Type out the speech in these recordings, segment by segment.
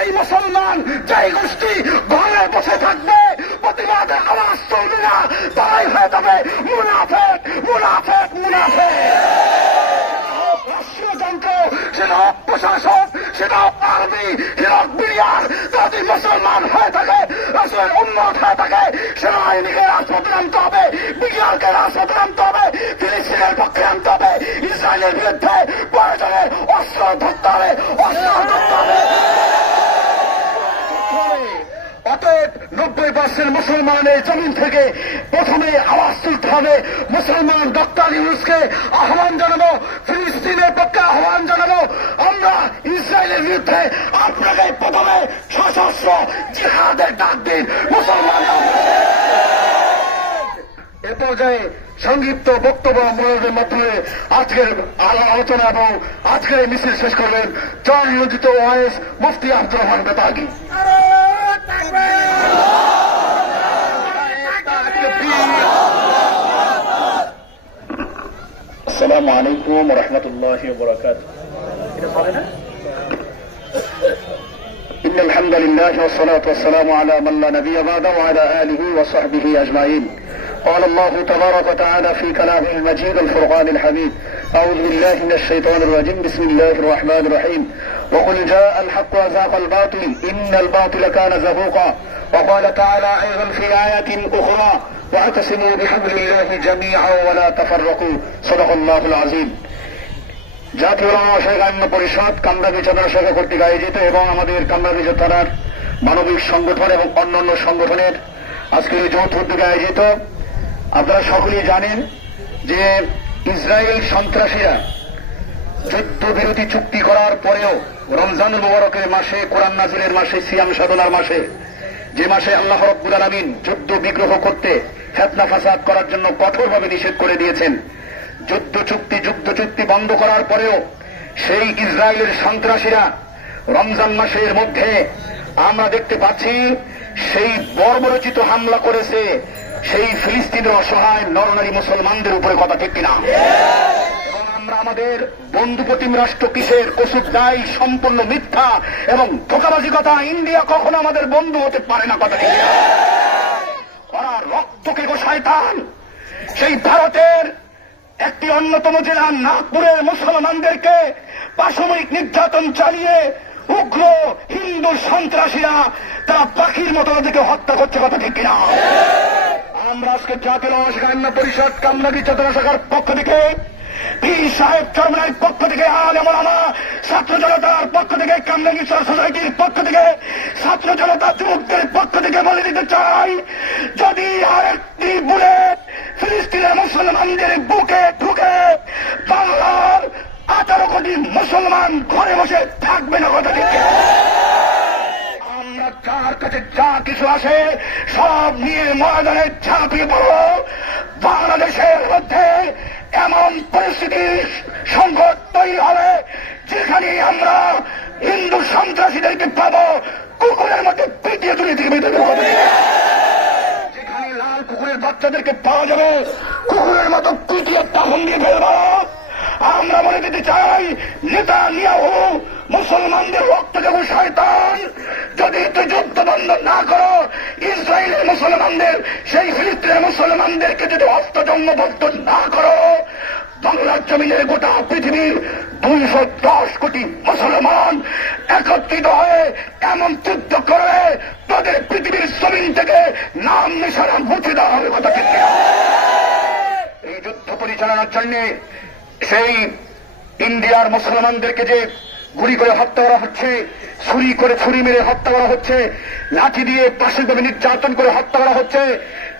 যেই মুসলমান যেই গোষ্ঠী ঘরে বসে থাকবে, প্রতিবাদের আওয়াজ তুলবে না, তাই হয়ে যাবে মুনাফেক মুনাফেক মুনাফেক। রাষ্ট্রীয় যন্ত্র, সেটা প্রশাসন, সেটা আর্মি, সেটা বিডিআর, যদি মুসলমান হয়ে থাকে, রাষ্ট্রের উন্নত হয়ে থাকে, সেনাবাহিনীকে রাজপথে নামতে হবে, বিডিআরকে রাজপথে নামতে হবে, ফিলিস্তিনের পক্ষে নামতে হবে, ইসরায়েলের বিরুদ্ধে প্রয়োজনে অস্ত্র ধরতে হবে, অস্ত্র ধরতে হবে। অতএব 90% মুসলমানের জমিন থেকে প্রথমে আওয়াজ তুলতে হবে। মুসলমান ডক্টর ইউনূসকে আহ্বান জানাবো, ফিলিস্তিনের পক্ষে আহ্বান জানাবো। আমরা ইসরায়েলের বিরুদ্ধে আপনাকে প্রথমে সশস্ত্র জিহাদের ডাক দিন মুসলমানরা। এ পর্যায়ে সংক্ষিপ্ত বক্তব্য মনোযোগের মাধ্যমে আজকের আলোচনা এবং আজকের মিছিল শেষ করবেন জন নিয়োজিত ওয়াইস মুফতি আব্দুর রহমান বেতাগী। আসসালামু আলাইকুম ওয়া রাহমাতুল্লাহি ওয়া বারাকাতুহু। ইন্নাল হামদুলিল্লাহি ওয়াস সালাতু ওয়াস সালামু আলা মান লা নাবিয়্যা বা'দাহু ওয়া আলা আলিহি ওয়া সাহবিহি আজমাইন। قال الله تبارك وتعالى في كلامه المجيد الفرقان الحميد: أعوذ بالله من الشيطان الرجيم، بسم الله الرحمن الرحيم. وقل جاء الحق وزهق الباطل إن الباطل كان زهوقا. وقال تعالى أيضا في آية أخرى: واعتصموا بحبل الله جميعا ولا تفرقوا. صدق الله العظيم. জাতীয় উলামা শাইখানা পরিষদ কামরাঙ্গী চন্দ্র শাখা কর্তৃক আয়োজিত এবং আমাদের কামরাঙ্গী থানার মানবিক সংগঠন এবং অন্যান্য সংগঠনের আজকের যৌথ উদ্যোগে আয়োজিত, আপনারা সকলেই জানেন যে ইসরায়েল সন্ত্রাসীরা যুদ্ধবিরতি চুক্তি করার পরেও রমজানুল মুবারকের মাসে, কোরআন নাজিলের মাসে, সিয়াম সাধনার মাসে, যে মাসে আল্লাহ রাব্বুল আলামিন যুদ্ধ বিগ্রহ করতে, ফিতনা ফাসাদ করার জন্য কঠোরভাবে নিষেধ করে দিয়েছেন, যুদ্ধ চুক্তি বন্ধ করার পরেও সেই ইসরায়েলের সন্ত্রাসীরা রমজান মাসের মধ্যে আমরা দেখতে পাচ্ছি সেই বর্বরচিত হামলা করেছে সেই ফিলিস্তিনের অসহায় নরনারী মুসলমানদের উপরে। কথা ঠিক কিনা? এবং আমরা আমাদের বন্ধুপ্রতিম রাষ্ট্র কিসের কসুক দায়ী সম্পূর্ণ মিথ্যা এবং ধোঁকাবাজি কথা। ইন্ডিয়া কখনো আমাদের বন্ধু হতে পারে না। কথা ঠিক কিনা? ওরা রক্তকে গো শয়তান। সেই ভারতের একটি অন্যতম জেলা নাগপুরের মুসলমানদেরকে পাশবিক নির্যাতন চালিয়ে উগ্র হিন্দু সন্ত্রাসীরা তারা পাখির মতো তাদেরকে হত্যা করছে। কথা ঠিক কিনা? আমরা আজকে জাতীয় উলামা শাইখানা পরিষদ কামরাঙ্গী চন্দ্র শাখার পক্ষ থেকে, পীর সাহেব চরমনাইয়ের পক্ষ থেকে, আলেম ওলামা, ছাত্র জনতার পক্ষ থেকে, কামরাঙ্গী সোসাইটির পক্ষ থেকে, ছাত্র জনতা যুবকদের পক্ষ থেকে বলে দিতে চাই, যদি আরেকটি বুলেট ফিলিস্তিনের মুসলমানদের বুকে ঢুকে বাংলার 18 কোটি মুসলমান ঘরে বসে থাকবে না। কথা ঠিক কিনা? আমরা যার কাছে যা কিছু আসে সব নিয়ে ময়দানে ঝাঁপিয়ে পড়ব। বাংলাদেশের মধ্যে এমন পরিস্থিতি সংকট তৈরি হবে যেখানে আমরা হিন্দু সন্ত্রাসীদেরকে পাবো কুকুরের মধ্যে পিটিয়ে তুলে থেকে ভিতরে। যেখানে লাল কুকুরের বাচ্চাদেরকে পাওয়া যাবে কুকুরের মতো পিটিয়ে তাহন দিয়ে ফেলবো। আমরা বলে দিতে চাই, নেতানিয়াহু মুসলমানদের রক্ত যাবো শয়তান, যদি তুই যুদ্ধ বন্ধ না করো, ইসরায়েলের মুসলমানদের, সেই ফিলিস্তিনের মুসলমানদেরকে যদি হস্তজঙ্গবদ্ধ না করো, বাংলার জমিনের গোটা পৃথিবীর 210 কোটি মুসলমান একত্রিত হয়ে এমন যুদ্ধ করে তাদের পৃথিবীর জমিন থেকে নাম নিশানা মুছে দেওয়া হবে। কথা ঠিক কিনা? এই যুদ্ধ পরিচালনার জন্য সেই ইন্ডিয়ার মুসলমানদেরকে যে গুলি করে হত্যা করা হচ্ছে, ছুরি মেরে হত্যা করা হচ্ছে, লাঠি দিয়ে পাশবিকভাবে নির্যাতন করে হত্যা করা হচ্ছে,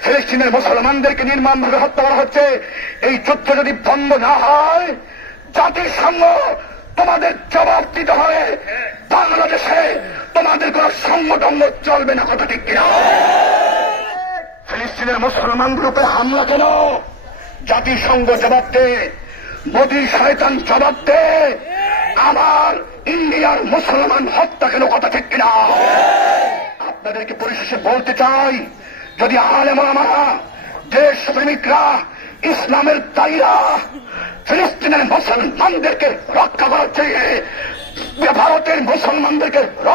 ফিলিস্তিনের মুসলমানদেরকে নির্মমভাবে হত্যা করা হচ্ছে, এই যুদ্ধ যদি বন্ধ না হয়, জাতিসংঘ তোমাদের জবাব দিতে হবে। বাংলাদেশে তোমাদের কোন সংগঠন চলবে না। কথা ঠিক কিনা? ফিলিস্তিনের মুসলমানদের উপরে হামলা কেন? জাতিসংঘ জবাব দে, মোদী শয়তান জবাব দে। আমার ইন্ডিয়ার মুসলমান হত্যা কেন? কথা ঠিক কিনা? আপনাদেরকে পরিশেষে বলতে চাই, যদি আলেম ওলামারা, দেশপ্রেমিকরা, ইসলামের দায়ীরা ফিলিস্তিনের মুসলমানদেরকে রক্ষা করার চেয়ে ভারতের মুসলমানদেরকে